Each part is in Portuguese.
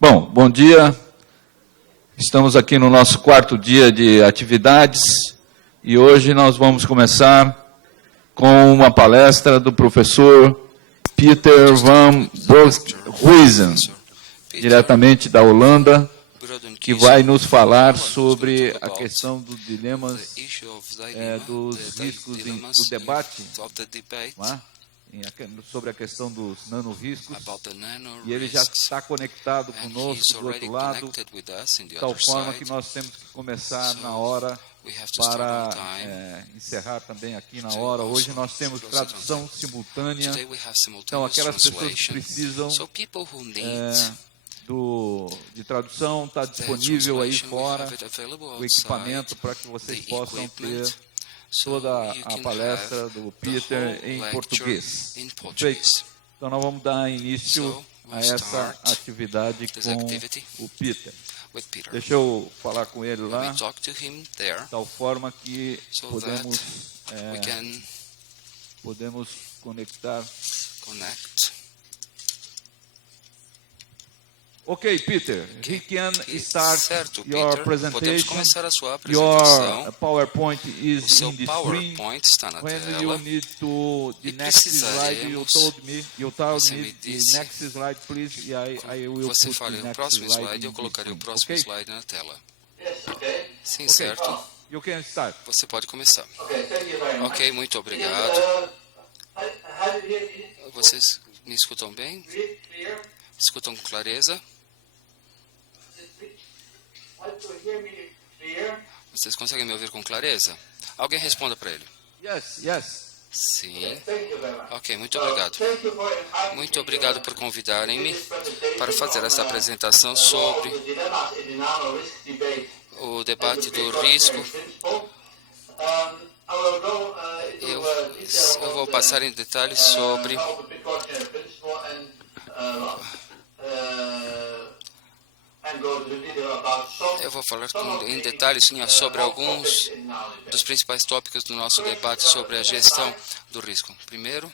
Bom dia. Estamos aqui no nosso quarto dia de atividades e hoje nós vamos começar com uma palestra do professor Peter van Broekhuizen, diretamente da Holanda, que vai nos falar sobre a questão dos dilemas, dos riscos do debate, sobre a questão dos nanoriscos, e ele já está conectado conosco do outro lado, de tal forma que nós temos que começar na hora para encerrar também aqui na hora. Hoje nós temos tradução simultânea, então aquelas pessoas que precisam de tradução, está disponível aí fora o equipamento para que vocês possam ter toda a palestra do Peter em português. Perfeito? Então nós vamos dar início a essa atividade com o Peter. Deixa eu falar com ele lá, de tal forma que podemos conectar. Ok, Peter, he can start certo, your Peter. Podemos presentation. começar a sua apresentação. Your PowerPoint O is seu in the PowerPoint screen. está na When tela. you need to the E next slide, precisaremos, you told você me me the disse, next slide, please. I will Você put fala the o next próximo slide, eu in the colocarei o screen. próximo Okay? slide na tela. Sim, Okay. certo. You can start. Você pode começar. Ok, muito obrigado. Vocês me escutam bem? Escutam com clareza? Vocês conseguem me ouvir com clareza? Alguém responda para ele. Yes. Sim. Ok, muito obrigado. Muito obrigado por convidarem-me para fazer essa apresentação sobre o debate do risco. Eu vou passar em detalhes sobre em detalhes sobre alguns dos principais tópicos do nosso debate sobre a gestão do risco. Primeiro,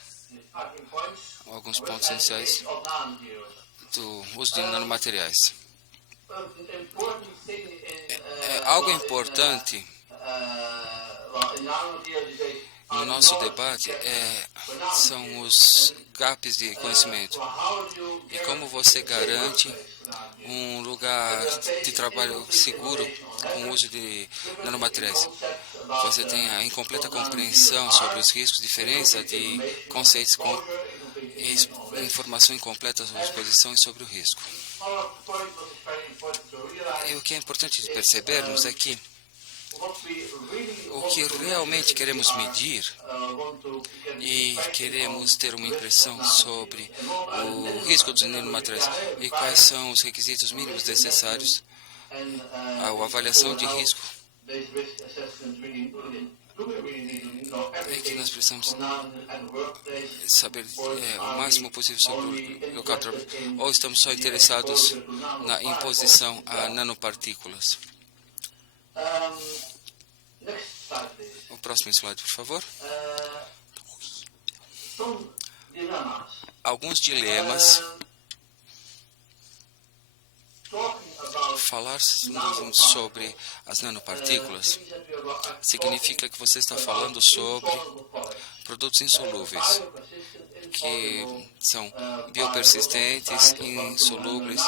alguns pontos essenciais do uso de nanomateriais. Algo importante no nosso debate são os gaps de conhecimento e como você garante um lugar de trabalho seguro com o uso de nanomateriais. Você tem a incompleta compreensão sobre os riscos, diferença de conceitos e informação incompleta sobre a exposição e sobre o risco. E o que é importante de percebermos é que o que realmente queremos medir e queremos ter uma impressão sobre o risco dos nanomateriais e quais são os requisitos mínimos necessários à avaliação de risco é que nós precisamos saber o máximo possível sobre o local de trabalho, ou estamos só interessados na imposição a nanopartículas. O próximo slide, por favor. Alguns dilemas. Falar sobre as nanopartículas significa que você está falando sobre produtos insolúveis, que são biopersistentes, insolúveis,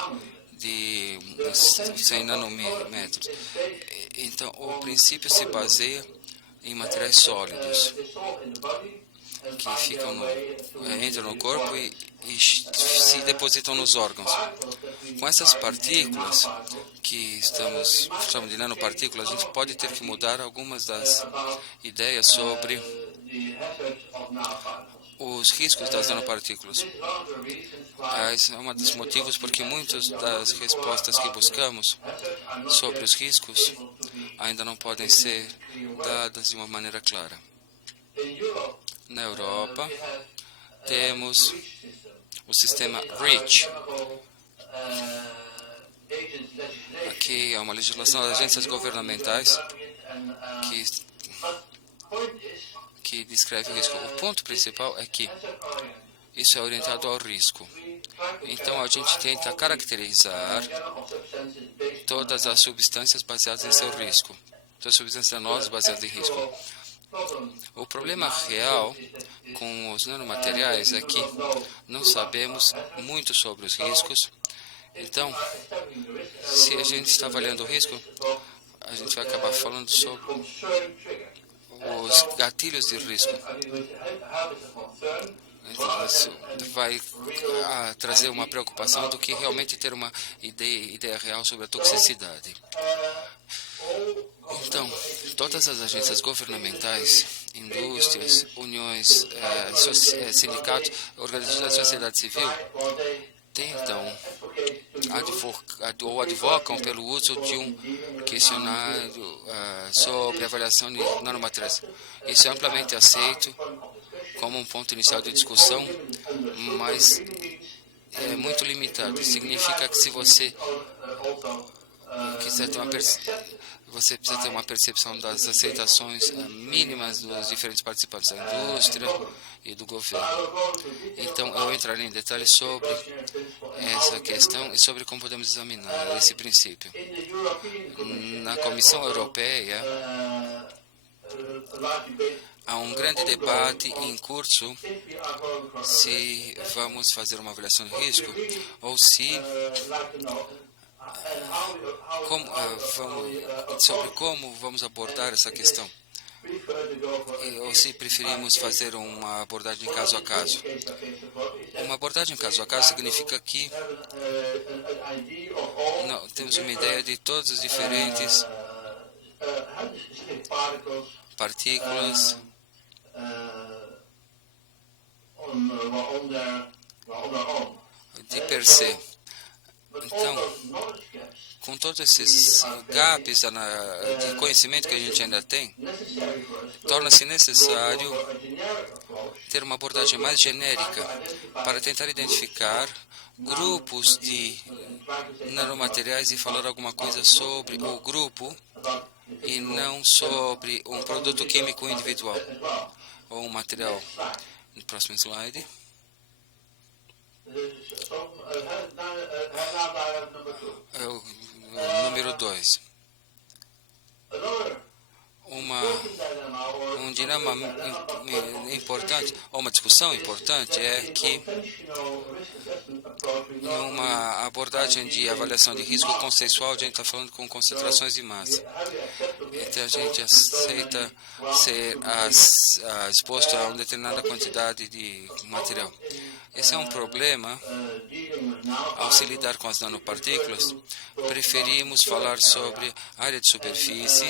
de 100 nanômetros. Então, o princípio se baseia em materiais sólidos que entram no corpo e se depositam nos órgãos. Com essas partículas, que chamamos de nanopartículas, a gente pode ter que mudar algumas das ideias sobre os riscos das nanopartículas. Esse é um dos motivos porque muitas das respostas que buscamos sobre os riscos ainda não podem ser dadas de uma maneira clara. Na Europa, temos o sistema REACH. Aqui é uma legislação das agências governamentais que descreve o risco. O ponto principal é que Isso é orientado ao risco. Então, a gente tenta caracterizar todas as substâncias baseadas em seu risco. Todas as substâncias danosas baseadas em risco. O problema real com os nanomateriais é que não sabemos muito sobre os riscos. Então, se a gente está avaliando o risco, a gente vai acabar falando sobre os gatilhos de risco. Então, isso vai trazer uma preocupação do que realmente ter uma ideia real sobre a toxicidade. Então, todas as agências governamentais, indústrias, uniões, sindicatos, organizações da sociedade civil, tentam ou advocam pelo uso de um questionário sobre avaliação de nanomateriais. Isso é amplamente aceito como um ponto inicial de discussão, mas é muito limitado. Significa que se você quiser ter você precisa ter uma percepção das aceitações mínimas dos diferentes participantes da indústria e do governo. Então, eu entrarei em detalhes sobre essa questão e sobre como podemos examinar esse princípio. Na Comissão Europeia, há um grande debate em curso se vamos fazer uma avaliação de risco ou se sobre como vamos abordar essa questão, ou se preferimos fazer uma abordagem caso a caso. Uma abordagem caso a caso significa que temos uma ideia de todas as diferentes partículas de per se. Então, com todos esses gaps de conhecimento que a gente ainda tem, torna-se necessário ter uma abordagem mais genérica para tentar identificar grupos de nanomateriais e falar alguma coisa sobre o grupo e não sobre um produto químico individual ou um material. No próximo slide. O número 2. Um dilema importante, ou uma discussão importante, é que em uma abordagem de avaliação de risco consensual, a gente está falando com concentrações de massa. Então, a gente aceita ser exposto a uma determinada quantidade de material. Esse é um problema. Ao se lidar com as nanopartículas, preferimos falar sobre área de superfície,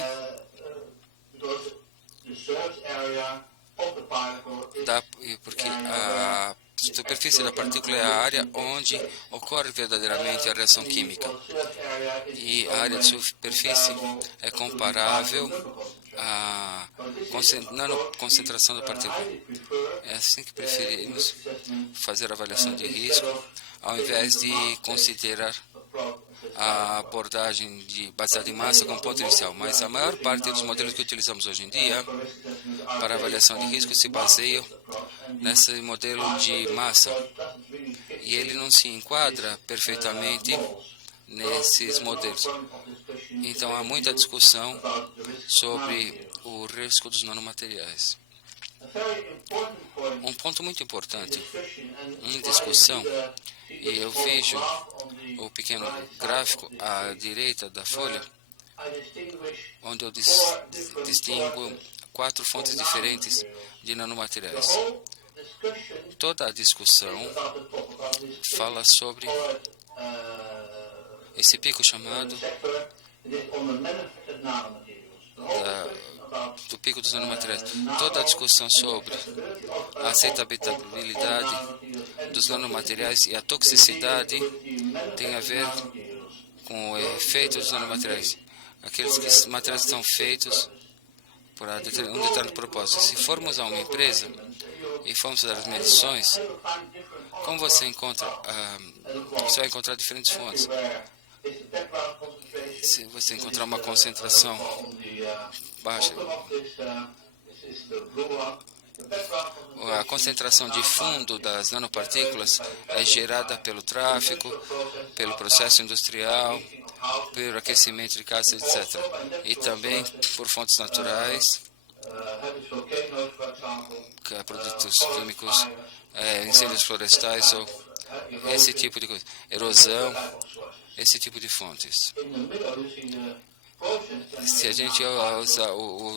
porque a superfície da partícula é a área onde ocorre verdadeiramente a reação química. E a área de superfície é comparável à nanoconcentração da partícula. É assim que preferimos fazer a avaliação de risco, ao invés de considerar a abordagem baseada em massa como ponto inicial. Mas a maior parte dos modelos que utilizamos hoje em dia para avaliação de risco se baseiam nesse modelo de massa. E ele não se enquadra perfeitamente nesses modelos. Então, há muita discussão sobre o risco dos nanomateriais. Um ponto muito importante em discussão, e eu vejo o pequeno gráfico à direita da folha, onde eu distingo 4 fontes diferentes de nanomateriais. Toda a discussão fala sobre esse pico chamado do pico dos nanomateriais. Toda a discussão sobre a aceitabilidade dos nanomateriais e a toxicidade tem a ver com o efeito dos nanomateriais. Aqueles materiais que são feitos por um determinado propósito. Se formos a uma empresa e formos fazer as medições, como você encontra, você vai encontrar diferentes fontes. Se você encontrar uma concentração baixa, A concentração de fundo das nanopartículas é gerada pelo tráfego, pelo processo industrial, pelo aquecimento de casas, etc. E também por fontes naturais, produtos químicos, incêndios florestais, ou esse tipo de coisa, erosão, esse tipo de fontes. Se a gente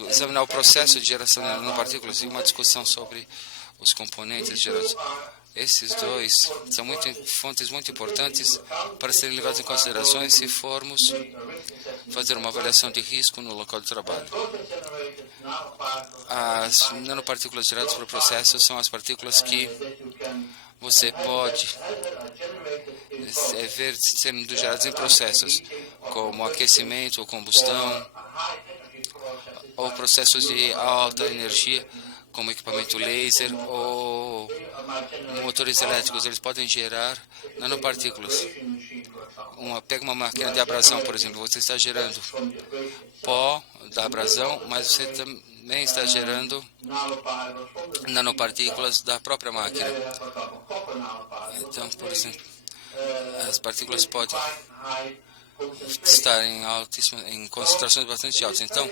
examinar o processo de geração de nanopartículas e uma discussão sobre os componentes gerados, esses dois são fontes muito importantes para serem levados em consideração se formos fazer uma avaliação de risco no local de trabalho. As nanopartículas geradas por processo são as partículas que você pode ver sendo geradas em processos, como aquecimento ou combustão, ou processos de alta energia, como equipamento laser ou motores elétricos. Eles podem gerar nanopartículas. Pega uma máquina de abrasão, por exemplo, você está gerando pó da abrasão, mas você também está gerando nanopartículas da própria máquina. Então, por exemplo, as partículas podem estar em concentrações bastante altas. Então,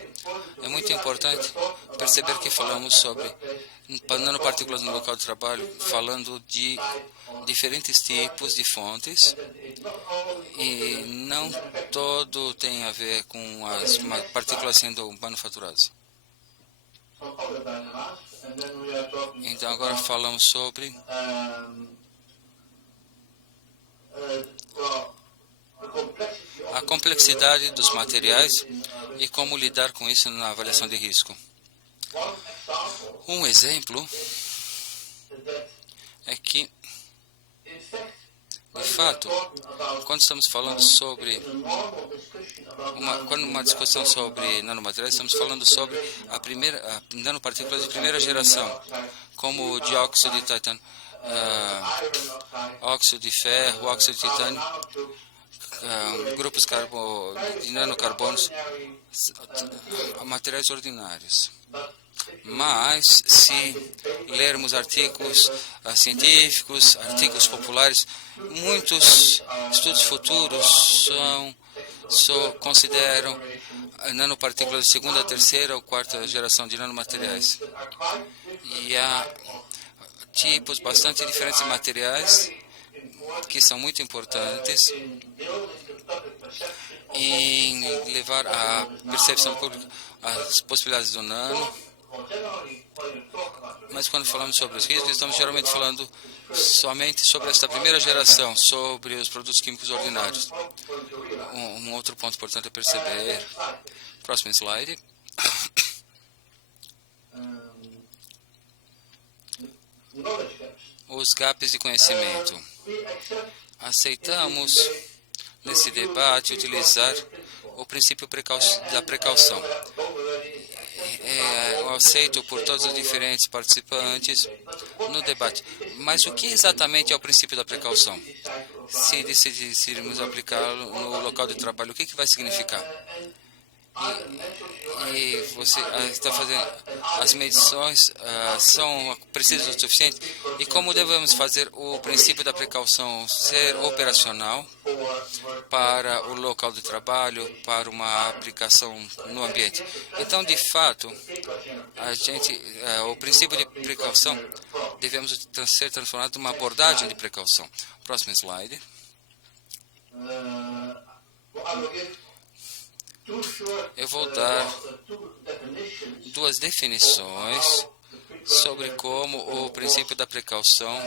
é muito importante perceber que falamos sobre nanopartículas no local de trabalho, falando de diferentes tipos de fontes, e não todo tem a ver com as partículas sendo manufaturadas. Então, agora falamos sobre a complexidade dos materiais e como lidar com isso na avaliação de risco. Um exemplo é que, de fato, quando estamos falando sobre uma discussão sobre nanomateriais, estamos falando sobre a nanopartículas de primeira geração, como o dióxido de titânio, óxido de ferro, óxido de titânio, grupos de nanocarbonos, materiais ordinários. Mas, se lermos artigos científicos, artigos populares, muitos estudos futuros consideram nanopartículas de segunda, terceira ou quarta geração de nanomateriais. E há tipos bastante diferentes de materiais que são muito importantes em levar a percepção pública às possibilidades do nano. Mas quando falamos sobre os riscos, estamos geralmente falando somente sobre esta primeira geração, sobre os produtos químicos ordinários. Um outro ponto importante a perceber. Próximo slide. Os gaps de conhecimento. Aceitamos, nesse debate, utilizar o princípio da precaução. Eu aceito por todos os diferentes participantes no debate. Mas o que exatamente é o princípio da precaução? Se decidirmos aplicá-lo no local de trabalho, o que vai significar? E você está fazendo as medições, são precisas o suficiente? E como devemos fazer o princípio da precaução ser operacional para o local de trabalho, para uma aplicação no ambiente? Então, de fato, o princípio de precaução devemos ser transformado numa abordagem de precaução. Próximo slide. Eu vou dar duas definições sobre como o princípio da precaução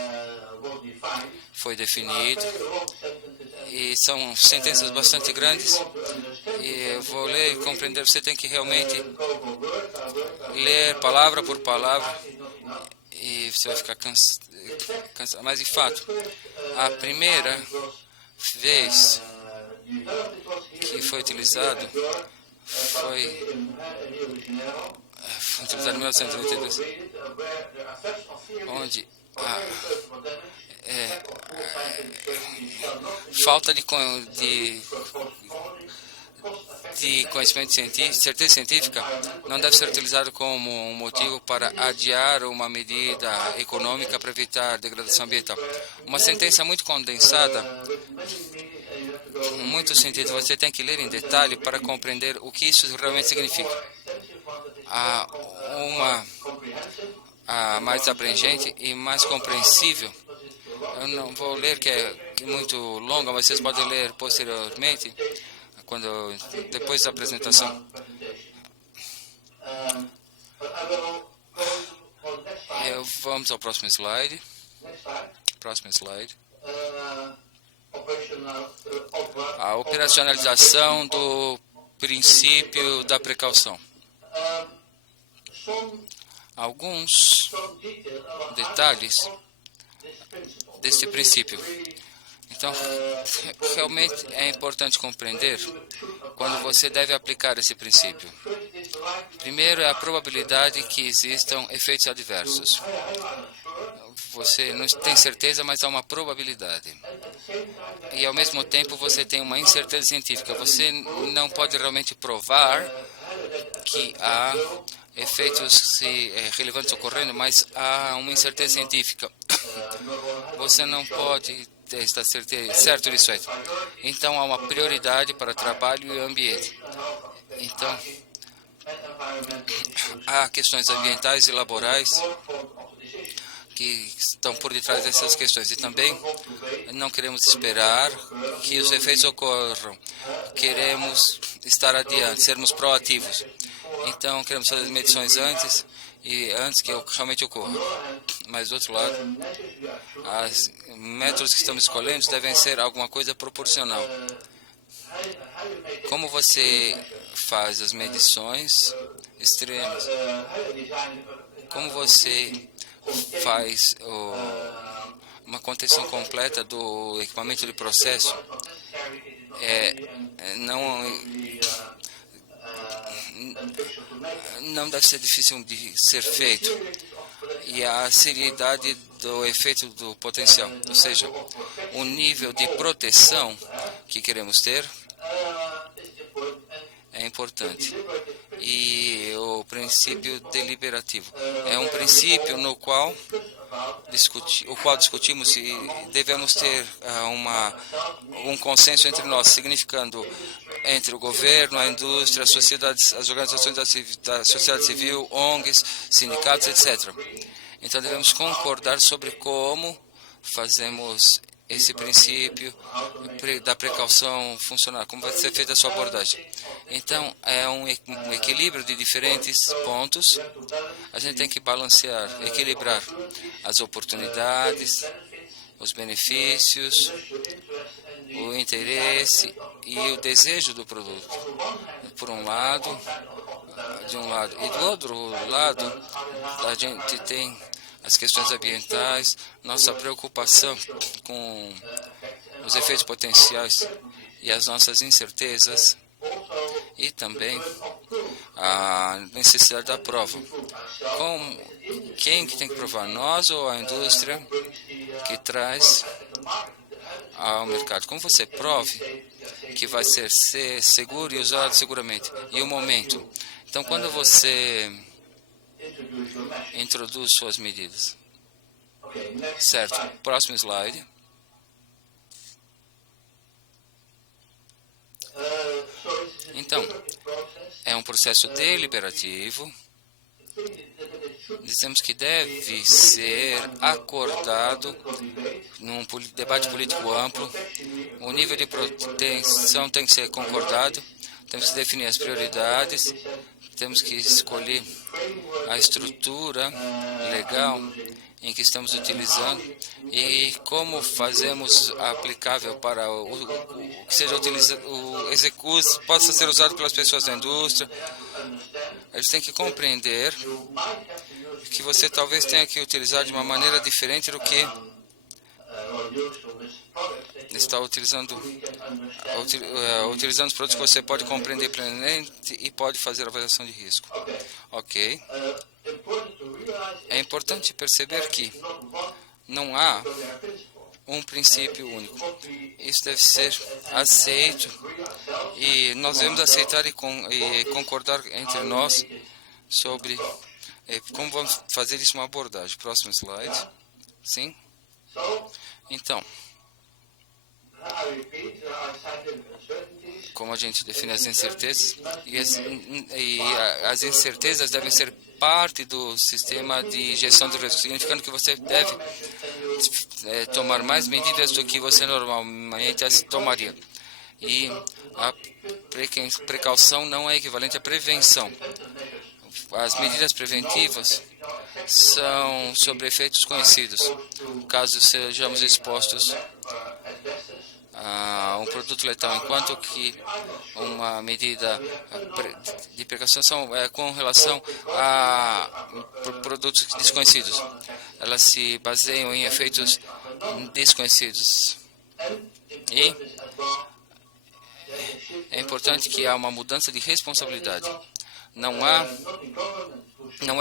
foi definido. E são sentenças bastante grandes. E eu vou ler e compreender. Você tem que realmente ler palavra por palavra. E você vai ficar cansado. Mas, de fato, a primeira vez que foi utilizado foi utilizado em 1982, onde falta de de conhecimento científico, certeza científica, não deve ser utilizado como um motivo para adiar uma medida econômica para evitar degradação ambiental. Uma sentença muito condensada, em muito sentido, você tem que ler em detalhe para compreender o que isso realmente significa. A mais abrangente e mais compreensível, eu não vou ler que é muito longa, mas vocês podem ler posteriormente, depois da apresentação. Vamos ao próximo slide. Próximo slide. A operacionalização do princípio da precaução. Alguns detalhes desse princípio. Então, realmente é importante compreender quando você deve aplicar esse princípio. Primeiro é a probabilidade que existam efeitos adversos. Você não tem certeza, mas há uma probabilidade. E, ao mesmo tempo, você tem uma incerteza científica. Você não pode realmente provar que há efeitos relevantes ocorrendo, mas há uma incerteza científica. Você não pode estar certo disso aí. Então, há uma prioridade para trabalho e ambiente. Então, há questões ambientais e laborais que estão por detrás dessas questões. E também não queremos esperar que os efeitos ocorram. Queremos estar adiante, sermos proativos. Então, queremos fazer as medições antes que realmente ocorra. Mas, do outro lado, os métodos que estamos escolhendo devem ser alguma coisa proporcional. Como você faz as medições extremas? Como você faz uma contenção completa do equipamento de processo? Não deve ser difícil de ser feito. E a seriedade do efeito do potencial, ou seja, o nível de proteção que queremos ter é importante. E o princípio deliberativo é um princípio no qual discutimos se devemos ter um consenso entre nós, significando entre o governo, a indústria, as organizações da sociedade civil, ONGs, sindicatos, etc. Então devemos concordar sobre como fazemos esse princípio da precaução funcionar, como vai ser feita a sua abordagem. Então, é um equilíbrio de diferentes pontos. A gente tem que balancear, equilibrar as oportunidades, os benefícios, o interesse e o desejo do produto. De um lado. E do outro lado, a gente tem as questões ambientais, nossa preocupação com os efeitos potenciais e as nossas incertezas, e também a necessidade da prova. Quem que tem que provar? Nós ou a indústria que traz ao mercado? Como você prove que vai ser seguro e usado seguramente? E o momento? Então, quando você introduz suas medidas. Certo. Próximo slide. Então, é um processo deliberativo. Dizemos que deve ser acordado num debate político amplo. O nível de proteção tem que ser concordado. Temos que definir as prioridades. Temos que escolher a estrutura legal em que estamos utilizando e como fazemos aplicável para que seja utilizado, possa ser usado pelas pessoas da indústria. Eles têm que compreender que você talvez tenha que utilizar de uma maneira diferente do que está utilizando os produtos que você pode compreender plenamente e pode fazer avaliação de risco. Ok. É importante perceber que não há um princípio único. Isso deve ser aceito e nós devemos aceitar e concordar entre nós sobre como vamos fazer isso uma abordagem. Próximo slide. Sim? Então, como a gente define as incertezas, as incertezas devem ser parte do sistema de gestão de risco, significando que você deve tomar mais medidas do que você normalmente tomaria. E a precaução não é equivalente à prevenção. As medidas preventivas são sobre efeitos conhecidos. Caso sejamos expostos a um produto letal, enquanto que uma medida de precaução são com relação a produtos desconhecidos. Elas se baseiam em efeitos desconhecidos. E é importante que há uma mudança de responsabilidade. Não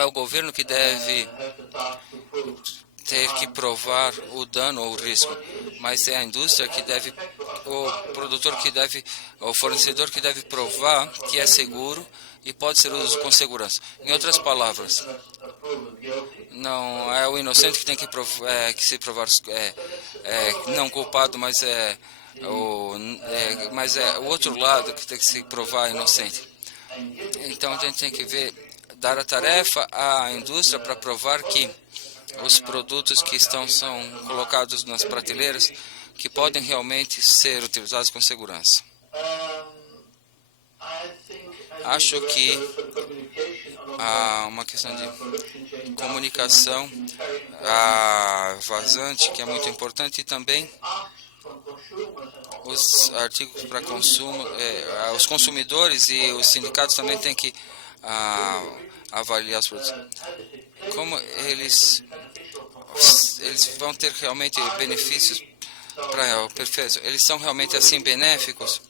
é o governo que deve ter que provar o dano ou o risco, mas é a indústria que deve, o produtor que deve, o fornecedor que deve provar que é seguro e pode ser usado com segurança. Em outras palavras, não é o inocente que tem que se provar não culpado, mas é o outro lado que tem que se provar inocente. Então a gente tem que dar a tarefa à indústria para provar que os produtos que são colocados nas prateleiras que podem realmente ser utilizados com segurança. Acho que há uma questão de comunicação vazante que é muito importante, e também os artigos para consumo, os consumidores e os sindicatos também têm que avaliar os produtos. Como eles vão ter realmente benefícios para o perfeito? Eles são realmente assim benéficos?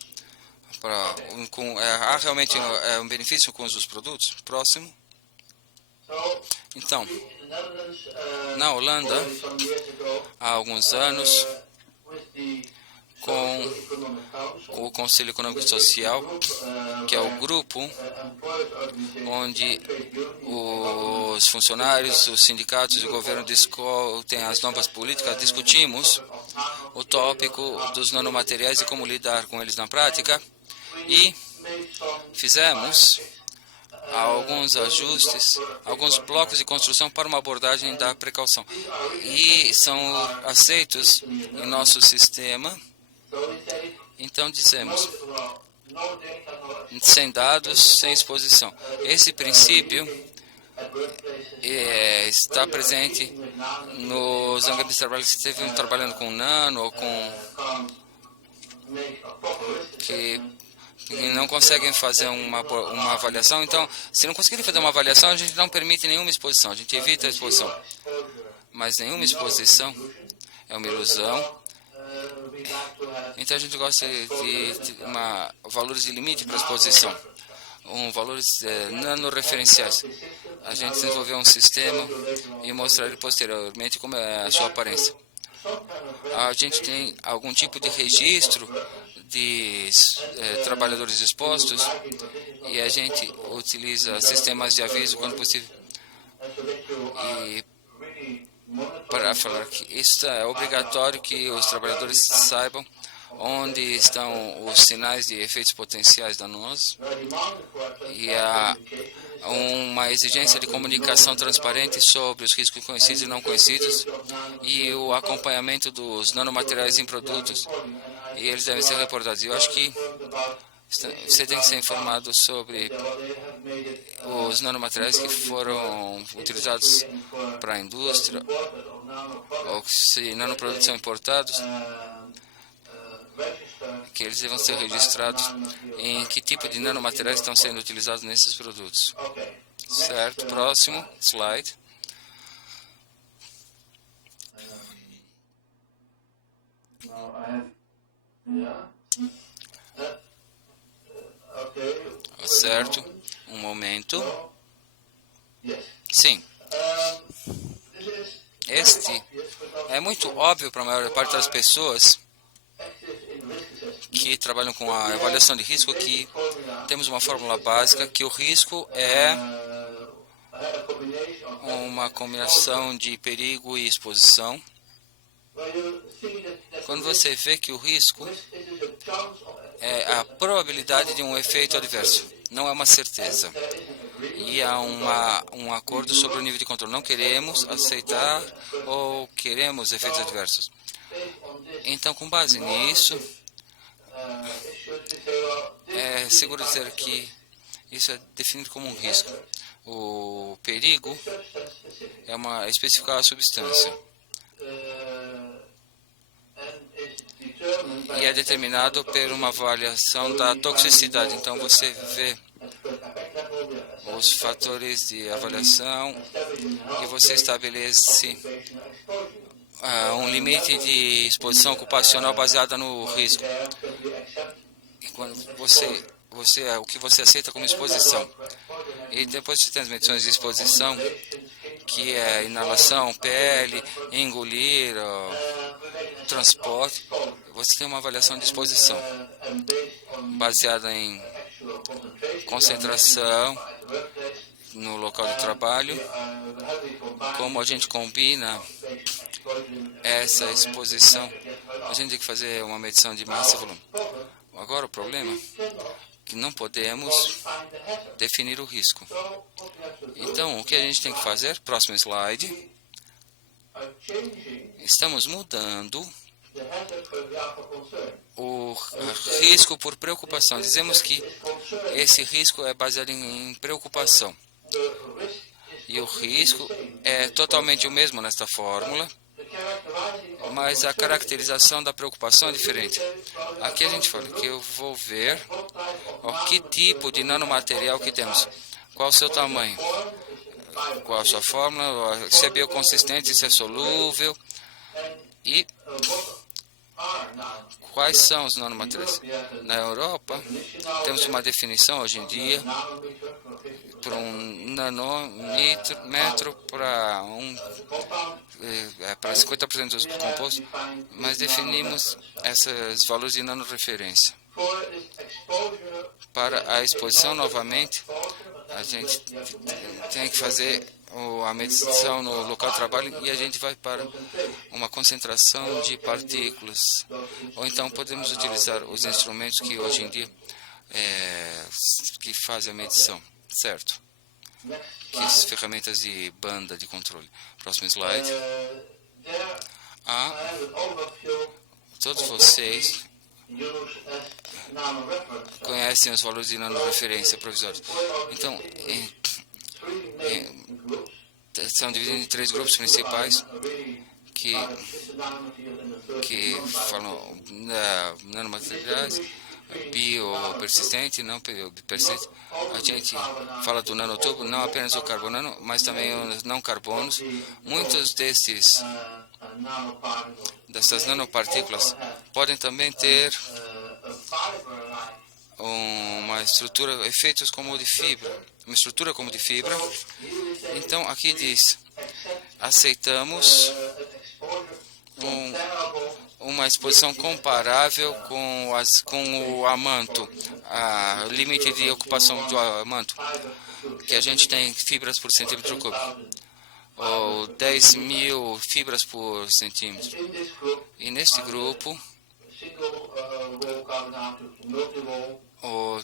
Há realmente um benefício com os produtos? Próximo. Então, na Holanda, há alguns anos, com o Conselho Econômico e Social, que é o grupo onde os funcionários, os sindicatos e o governo discutem as novas políticas, discutimos o tópico dos nanomateriais e como lidar com eles na prática, e fizemos alguns ajustes, alguns blocos de construção para uma abordagem da precaução, e são aceitos em nosso sistema. Então dizemos, sem dados, sem exposição. Esse princípio está presente nos ambientes de trabalho que esteve trabalhando com nano ou que não conseguem fazer uma avaliação. Então, se não conseguirem fazer uma avaliação, a gente não permite nenhuma exposição, a gente evita a exposição. Mas nenhuma exposição é uma ilusão. Então a gente gosta de valores de limite para a exposição, valores nanoreferenciais. A gente desenvolveu um sistema e mostrar ele posteriormente como é a sua aparência. A gente tem algum tipo de registro de trabalhadores expostos, e a gente utiliza sistemas de aviso quando possível. E para falar que isso é obrigatório que os trabalhadores saibam onde estão os sinais de efeitos potenciais danosos, e há uma exigência de comunicação transparente sobre os riscos conhecidos e não conhecidos, e o acompanhamento dos nanomateriais em produtos, e eles devem ser reportados. Eu acho que você tem que ser informado sobre os nanomateriais que foram utilizados para a indústria, ou se nanoprodutos são importados, que eles devem ser registrados em que tipo de nanomateriais estão sendo utilizados nesses produtos. Certo? Próximo slide. Certo? Um momento. Sim. Este É muito óbvio para a maior parte das pessoas que trabalham com a avaliação de risco que temos uma fórmula básica que o risco é uma combinação de perigo e exposição. Quando você vê que o risco é a probabilidade de um efeito adverso, não é uma certeza. E há um acordo sobre o nível de controle. Não queremos aceitar ou queremos efeitos adversos. Então, com base nisso, é seguro dizer que isso é definido como um risco. O perigo é especificar a substância. E é determinado por uma avaliação da toxicidade. Então, você vê os fatores de avaliação e você estabelece um limite de exposição ocupacional baseada no risco. E quando o que você aceita como exposição. E depois você tem as medições de exposição, que é inalação, pele, engolir, transporte. Você tem uma avaliação de exposição baseada em concentração no local de trabalho, como a gente combina essa exposição. A gente tem que fazer uma medição de massa e volume. Agora o problema é que não podemos definir o risco. Então, o que a gente tem que fazer? Próximo slide. Estamos mudando o risco por preocupação. Dizemos que esse risco é baseado em preocupação. E o risco é totalmente o mesmo nesta fórmula, mas a caracterização da preocupação é diferente. Aqui a gente fala que eu vou ver que tipo de nanomaterial que temos, qual o seu tamanho, qual a sua fórmula, se é bioconsistente, se é solúvel e quais são os nanomateriais. Na Europa, temos uma definição hoje em dia por um nanômetro para 50% dos compostos, mas definimos esses valores de nanoreferência. Para a exposição, novamente, a gente tem que fazer a medição no local de trabalho e a gente vai para uma concentração de partículas. Ou então podemos utilizar os instrumentos que hoje em dia que fazem a medição, certo? Que as ferramentas de banda de controle. Próximo slide. Todos vocês conhecem os valores de nanoreferência provisórios. Então, são divididos em 3 grupos principais que falam nanomateriais, biopersistente, não biopersistente. A gente fala do nanotubo, não apenas o carbono, mas também os não carbonos. Muitos dessas nanopartículas podem também ter uma estrutura, efeitos como de fibra, uma estrutura como de fibra. Então aqui diz, aceitamos uma exposição comparável com o amanto, o limite de ocupação do amanto, que a gente tem fibras por centímetro cúbico, ou 10.000 fibras por centímetro. E neste grupo,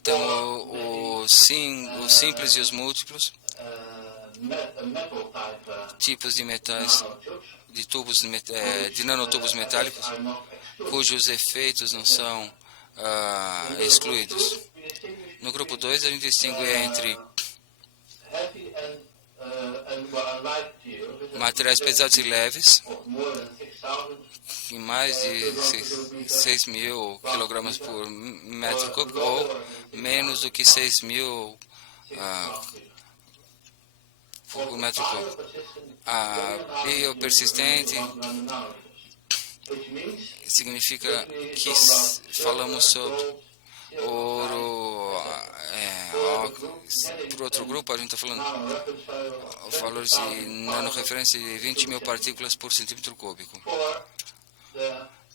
temos os simples e os múltiplos, tipos de metais, de tubos de nanotubos metálicos, cujos efeitos não são excluídos. No grupo 2, a gente distingue entre materiais pesados e leves, em mais de 6.000 kg por metro cúbico, ou menos do que 6.000 por metro cúbico. A biopersistente significa que falamos sobre ouro, por outro grupo, a gente está falando valores de nanoreferência de 20 mil partículas por centímetro cúbico.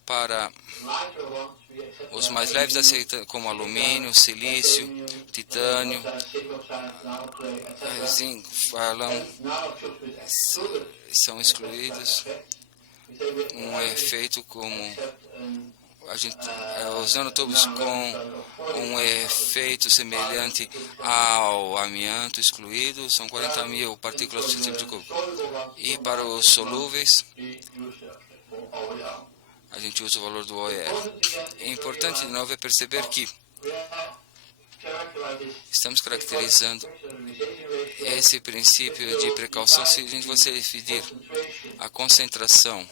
Para os mais leves, aceita como alumínio, silício, titânio, zinco, são excluídos. Um efeito como os nanotubos com um efeito semelhante ao amianto excluído são 40 mil partículas por centímetro cúbico. E para os solúveis, a gente usa o valor do OER. É importante, de novo, é perceber que estamos caracterizando esse princípio de precaução se a gente você dividir a concentração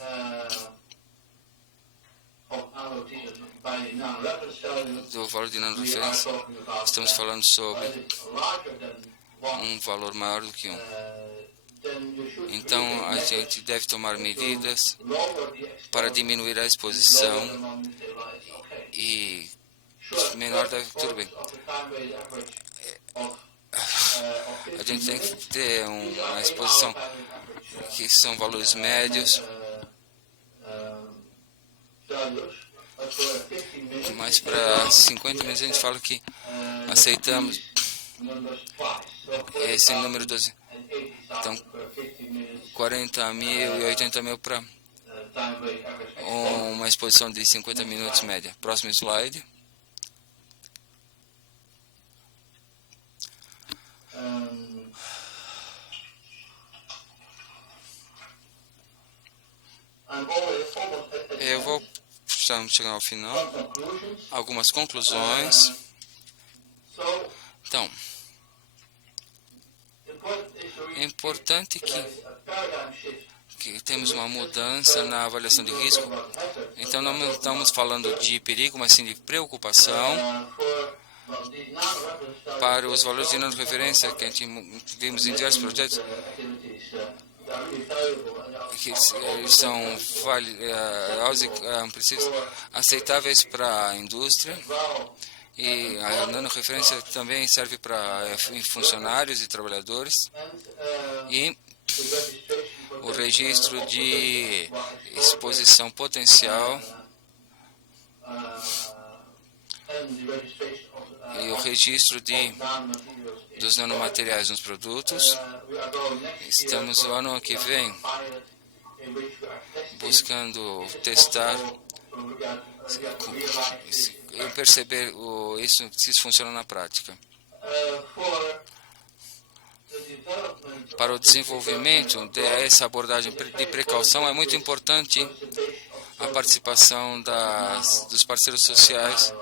do valor de nanoreferência. Estamos falando sobre um valor maior do que 1. Então, a gente deve tomar medidas para diminuir a exposição e menor deve tudo bem. A gente tem que ter uma exposição que são valores médios, mas para 50 minutos a gente fala que aceitamos esse número 12. Então, 40 mil e 80 mil para uma exposição de 50 minutos média. Próximo slide. Estamos chegando ao final. Algumas conclusões. Então, é importante que temos uma mudança na avaliação de risco. Então, não estamos falando de perigo, mas sim de preocupação. Para os valores de nanoreferência que a gente vimos em diversos projetos, que eles são aceitáveis para a indústria, e a nanoreferência também serve para funcionários e trabalhadores, e o registro de exposição potencial e o registro dos nanomateriais nos produtos. Estamos no ano que vem buscando testar e perceber se isso funciona na prática. Para o desenvolvimento dessa abordagem de precaução é muito importante a participação dos parceiros sociais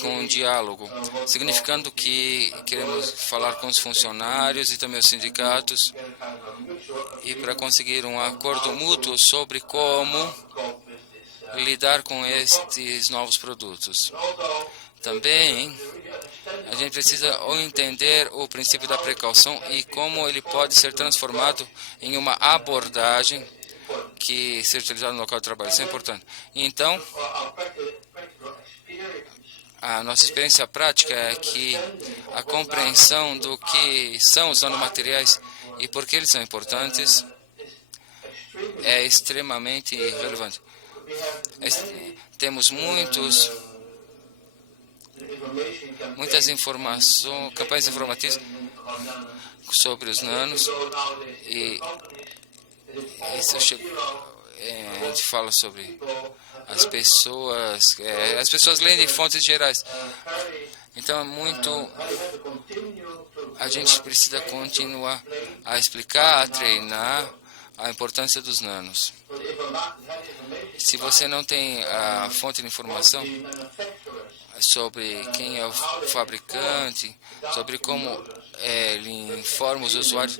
com um diálogo, significando que queremos falar com os funcionários e também os sindicatos, e para conseguir um acordo mútuo sobre como lidar com estes novos produtos. Também a gente precisa entender o princípio da precaução e como ele pode ser transformado em uma abordagem que seja utilizada no local de trabalho. Isso é importante. Então, a nossa experiência prática é que a compreensão do que são os nanomateriais e por que eles são importantes é extremamente relevante. Temos muitas informações, campanhas informativas sobre os nanos, e isso a gente fala sobre as pessoas leem de fontes gerais. Então a gente precisa continuar a explicar, a treinar a importância dos nanos. Se você não tem a fonte de informação sobre quem é o fabricante, sobre como ele informa os usuários,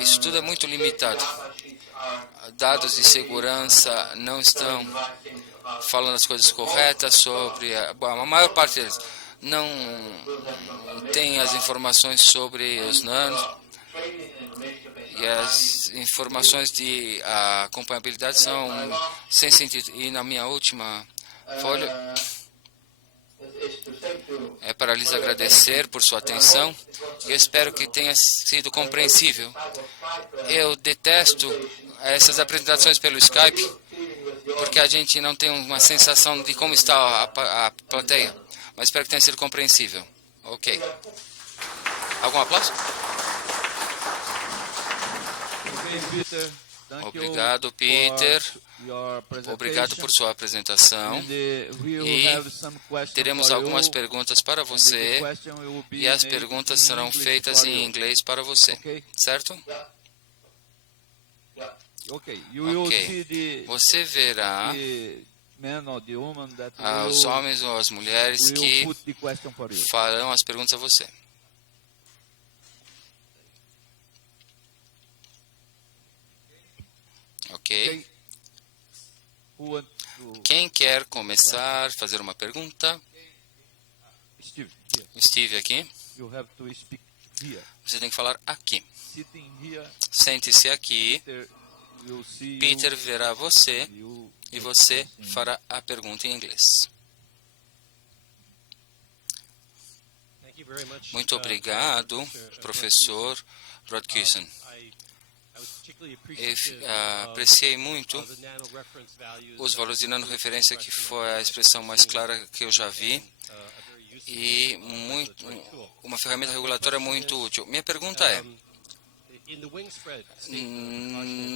isso tudo é muito limitado. Dados de segurança não estão falando as coisas corretas sobre a maior parte deles não tem as informações sobre os nanos, e as informações de acompanhabilidade são sem sentido. E na minha última folha é para lhes agradecer por sua atenção e eu espero que tenha sido compreensível. Eu detesto essas apresentações pelo Skype, porque a gente não tem uma sensação de como está a plateia, mas espero que tenha sido compreensível. Ok. Algum aplauso? Obrigado, Peter. Obrigado por sua apresentação. E teremos algumas perguntas para você. E as perguntas serão feitas em inglês para você. Certo? Ok. Você verá os homens ou as mulheres que farão as perguntas a você. Ok. Quem quer começar a fazer uma pergunta? Steve aqui. Você tem que falar aqui. Sente-se aqui. Peter verá você e você fará a pergunta em inglês. Muito obrigado, professor Rodgson. Apreciei muito os valores de nano-referência, que foi a expressão mais clara que eu já vi, e uma ferramenta regulatória muito útil. Minha pergunta é,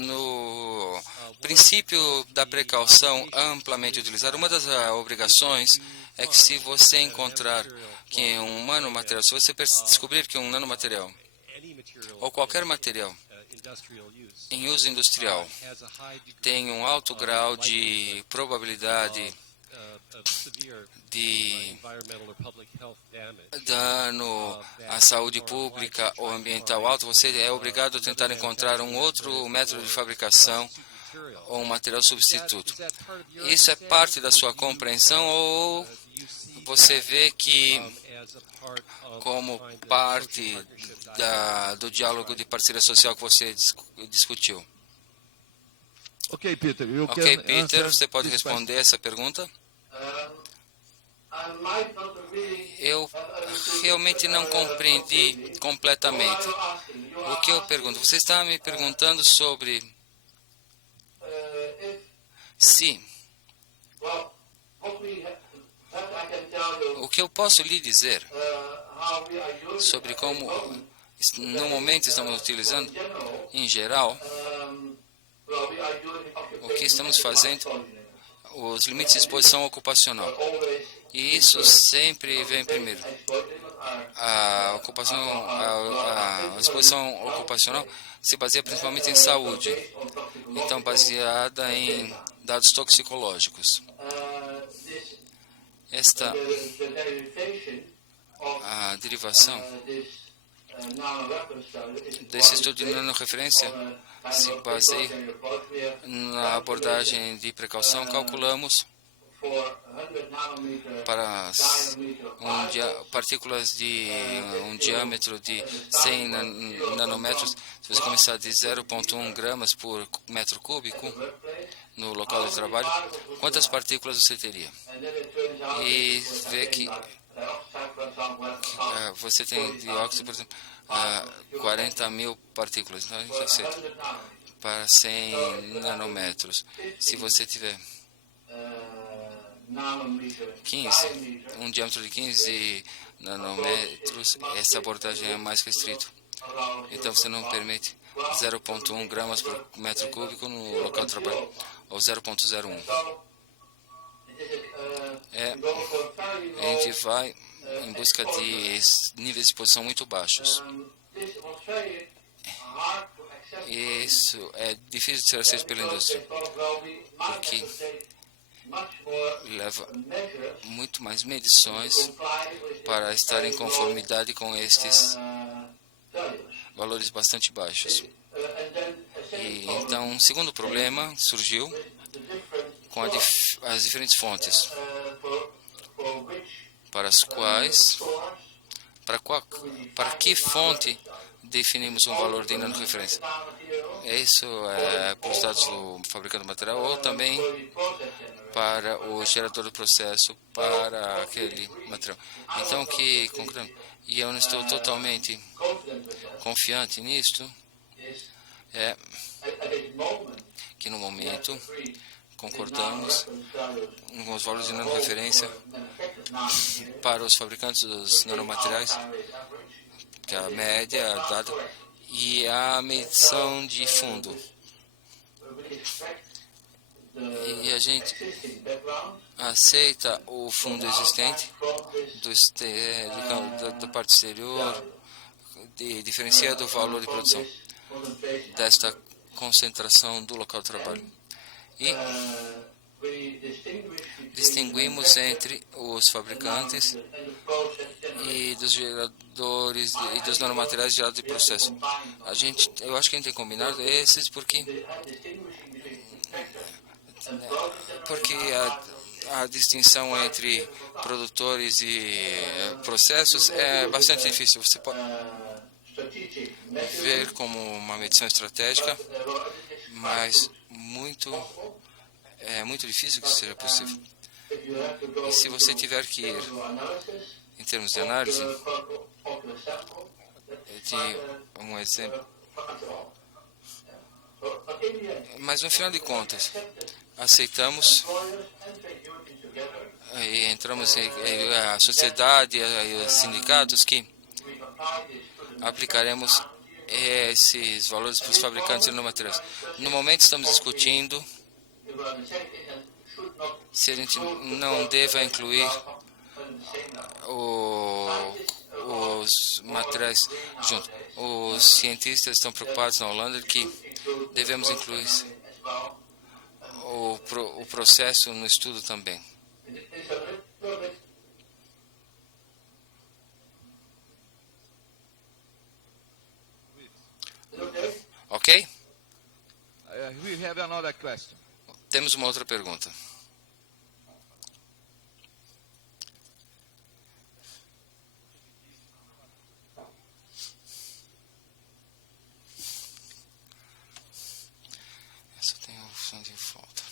no princípio da precaução amplamente utilizado, uma das obrigações é que se você encontrar que um nanomaterial, se você descobrir que um nanomaterial ou qualquer material em uso industrial tem um alto grau de probabilidade de dano à saúde pública ou ambiental alto, você é obrigado a tentar encontrar um outro método de fabricação ou um material substituto. Isso é parte da sua compreensão ou você vê que como parte do diálogo de parceria social que você discutiu? Ok, Peter, você pode responder essa pergunta? Eu realmente não compreendi completamente. O que eu pergunto? Você está me perguntando sobre se o que eu posso lhe dizer sobre como no momento estamos utilizando, em geral, o que estamos fazendo, os limites de exposição ocupacional. E isso sempre vem primeiro. A exposição ocupacional se baseia principalmente em saúde, então baseada em dados toxicológicos. A derivação desse estudo de nanoreferência se baseia na abordagem de precaução. Calculamos para partículas de um diâmetro de 100 nanômetros, se você começar de 0,1 gramas por metro cúbico no local de trabalho, quantas partículas você teria? E vê que você tem dióxido, por exemplo, 40 mil partículas, então a gente aceita para 100 nanômetros. Se você tiver 15, um diâmetro de 15 nanômetros, essa abordagem é mais restrita. Então você não permite 0,1 gramas por metro cúbico no local de trabalho, ou 0,01. A gente vai em busca de níveis de exposição muito baixos. Isso é difícil de ser aceito pela indústria, porque leva muito mais medições para estar em conformidade com estes valores bastante baixos. E então, um segundo problema surgiu com as diferentes fontes, para as quais, para que fonte definimos um valor de nanoreferência. Isso é para os dados do fabricante do material ou também para o gerador do processo para aquele material. Então, e eu não estou totalmente confiante nisto, é que no momento concordamos com os valores de referência para os fabricantes dos nanomateriais, que é a média dada, e a medição de fundo. E a gente aceita o fundo existente da parte exterior, diferencia do valor de produção desta concentração do local de trabalho. E distinguimos entre os fabricantes e dos geradores e dos nanomateriais gerados de processo. Eu acho que a gente tem combinado esses porque a distinção entre produtores e processos é bastante difícil. Você pode ver como uma medição estratégica, mas é muito difícil que isso seja possível. E se você tiver que ir em termos de análise, de um exemplo, mas no final de contas, aceitamos e entramos em a sociedade e os sindicatos que aplicaremos esses valores para os fabricantes de nanomateriais. No momento estamos discutindo se a gente não deva incluir os materiais junto. Os cientistas estão preocupados na Holanda que devemos incluir o processo no estudo também. Ok? We have another question. Temos uma outra pergunta. Essa tem o som de volta.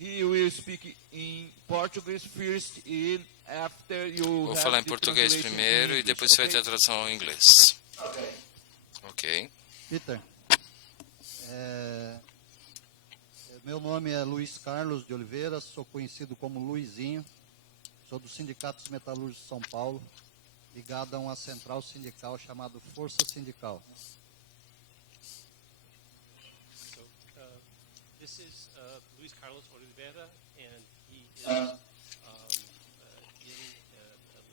He will speak in Portuguese first and after you Vou have falar em the português translation primeiro in e depois English, você vai ter a tradução em inglês. Ok. Peter, meu nome é Luiz Carlos de Oliveira, sou conhecido como Luizinho, sou do Sindicato dos Metalúrgicos de São Paulo, ligado a uma central sindical chamada Força Sindical. So, this is Luis Carlos Oliveira, and he is in a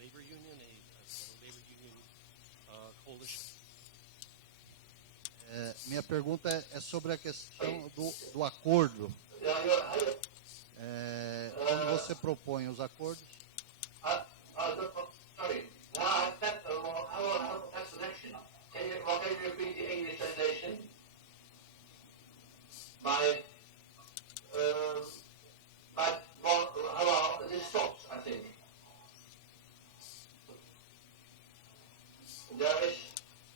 labor union, a labor union coalition. Minha pergunta é sobre a questão do acordo. Quando você propõe os acordos, There is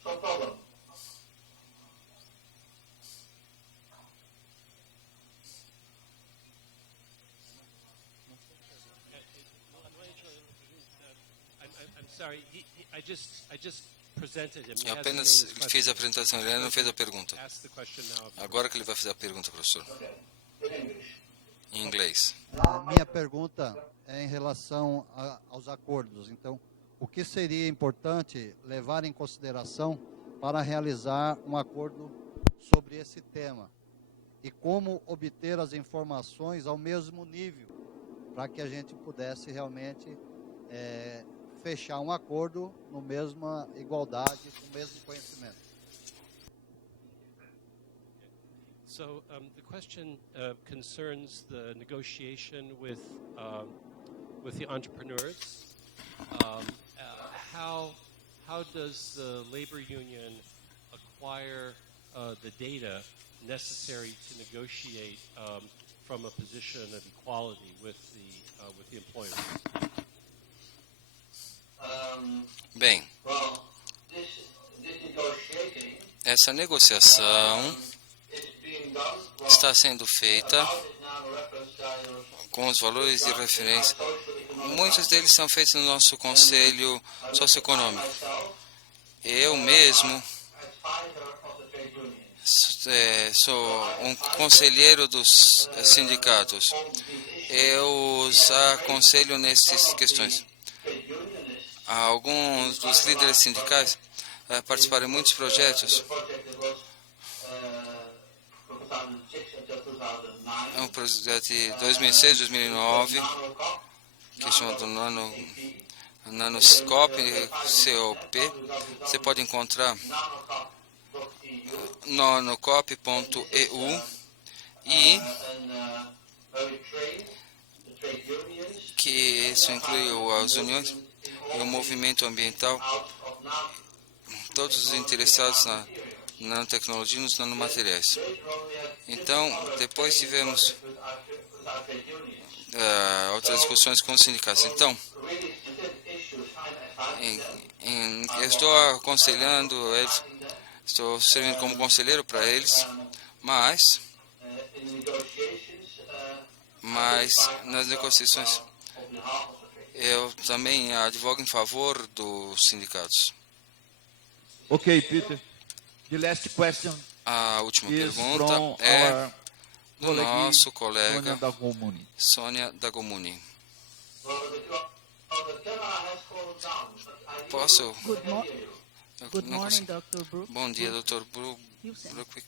some problem. I'm sorry. I just presented him. He Eu hasn't apenas made his fiz a question. apresentação, ele não fez a pergunta. Ask the question now. Agora que ele vai fazer a pergunta, professor. Em inglês. minha pergunta é em relação aos acordos. Então, o que seria importante levar em consideração para realizar um acordo sobre esse tema? E como obter as informações ao mesmo nível, para que a gente pudesse realmente fechar um acordo no mesma igualdade, com o mesmo conhecimento? So the question concerns the negotiation with the entrepreneurs. How does the labor union acquire the data necessary to negotiate from a position of equality with the employers? Bem, Well, this is Essa negociação está sendo feita com os valores de referência. Muitos deles são feitos no nosso Conselho Socioeconômico. Eu mesmo sou um conselheiro dos sindicatos. Eu os aconselho nessas questões. Alguns dos líderes sindicais participaram em muitos projetos. É um projeto de 2006, 2009, que é chamado Nanoscope, COP. Você pode encontrar nanocop.eu e que isso inclui as uniões e o movimento ambiental, todos os interessados na nanotecnologia e nos nanomateriais. Então, depois tivemos outras discussões com os sindicatos. Então, eu estou aconselhando eles, estou servindo como conselheiro para eles, mas nas negociações eu também advogo em favor dos sindicatos. Ok, Peter. The last question A última is pergunta from é our do nosso colleague colega Sônia Dagomuni. Sônia Dagomuni. Posso? Good, mo Eu good não morning, consigo. Dr. Brook. Bom dia, Dr. Houston. Brookwick.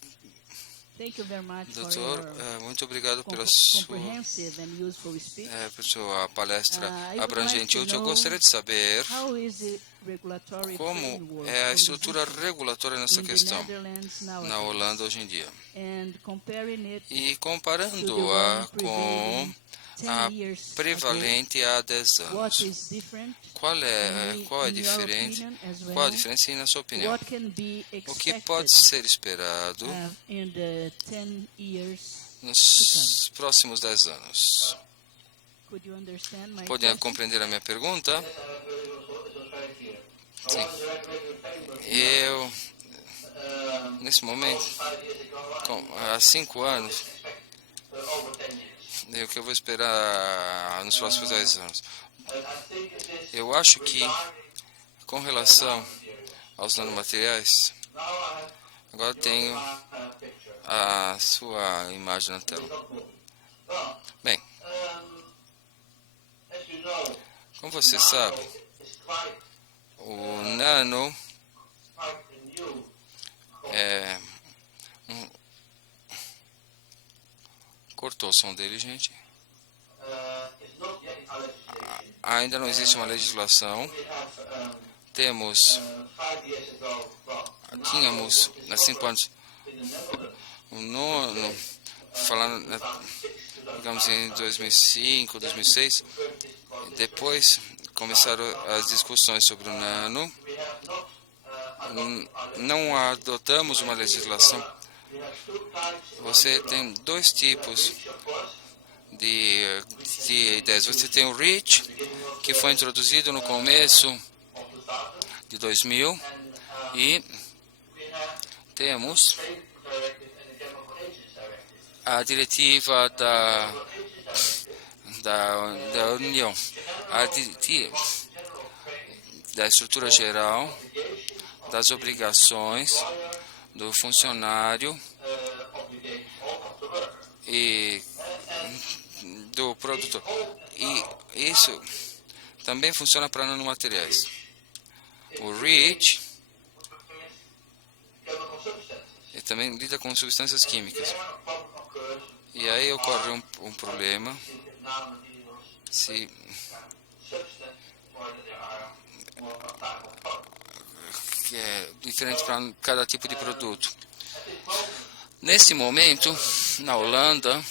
Thank you very much for Doutor, your muito obrigado pela comprehensive and useful speech. por sua palestra I would abrangente. like to Eu know gostaria de saber how is the regulatory como framework é a on estrutura this issue regulatória nessa in the questão Netherlands na nowadays, Holanda hoje em dia. and comparing it E to the comparando-a one com prevailing a 10 years ago, prevalente há 10 anos. what is different, Qual é a in your diferença? opinion as well? Qual a diferença e na sua opinião? What can be O que expected pode ser esperado in the 10 years nos próximos 10 anos? Could you understand my Podem question? compreender a minha pergunta? Sim. Eu, nesse momento, há 5 anos, é o que eu vou esperar nos próximos 10 anos. Eu acho que, com relação aos nanomateriais, agora tenho a sua imagem na tela. Bem, como você sabe, o nano cortou o som dele, gente. Ainda não existe uma legislação. Tínhamos, há 5 anos, o nono, falando, digamos, em 2005, 2006. Depois começaram as discussões sobre o nano. Não adotamos uma legislação. Você tem 2 tipos de ideias. Você tem o REACH, que foi introduzido no começo de 2000, e temos a diretiva da União, da estrutura geral das obrigações do funcionário e do produtor. E isso também funciona para nanomateriais. O REACH e também lida com substâncias químicas. E aí ocorre um problema se que é diferente para cada tipo de produto. Nesse momento, na Holanda,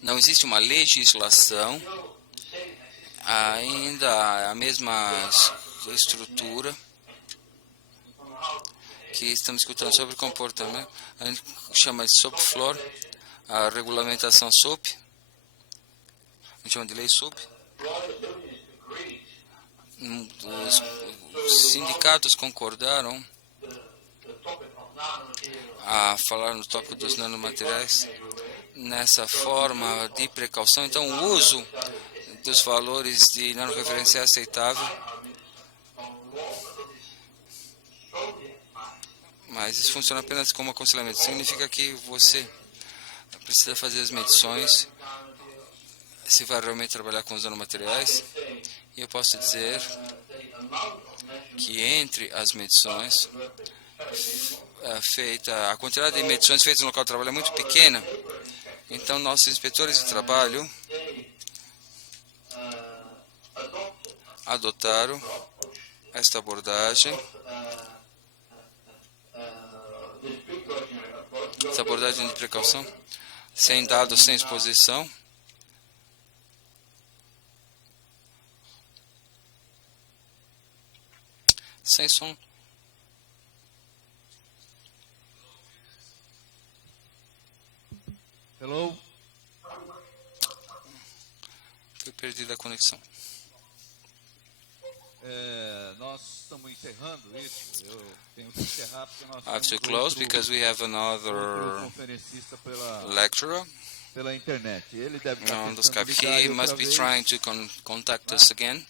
não existe uma legislação, ainda a mesma estrutura que estamos escutando sobre comportamento. A gente chama de SOP Floor, a regulamentação SOP, a gente chama de lei SOP. Os sindicatos concordaram a falar no tópico dos nanomateriais nessa forma de precaução. Então, o uso dos valores de nanoreferência é aceitável, mas isso funciona apenas como aconselhamento. Significa que você precisa fazer as medições se vai realmente trabalhar com os nanomateriais. E eu posso dizer que entre as medições a quantidade de medições feitas no local de trabalho é muito pequena. Então, nossos inspetores de trabalho adotaram esta abordagem de precaução, sem dados, sem exposição. Sem som. Hello? Foi perdida a conexão. Nós estamos encerrando isso. Eu tenho que encerrar porque nós I have to temos close because we have outro another conferencista lecturer pela internet. Ele deve estar on the tentando Skype. ligar He outra must be vez. trying to contact us again.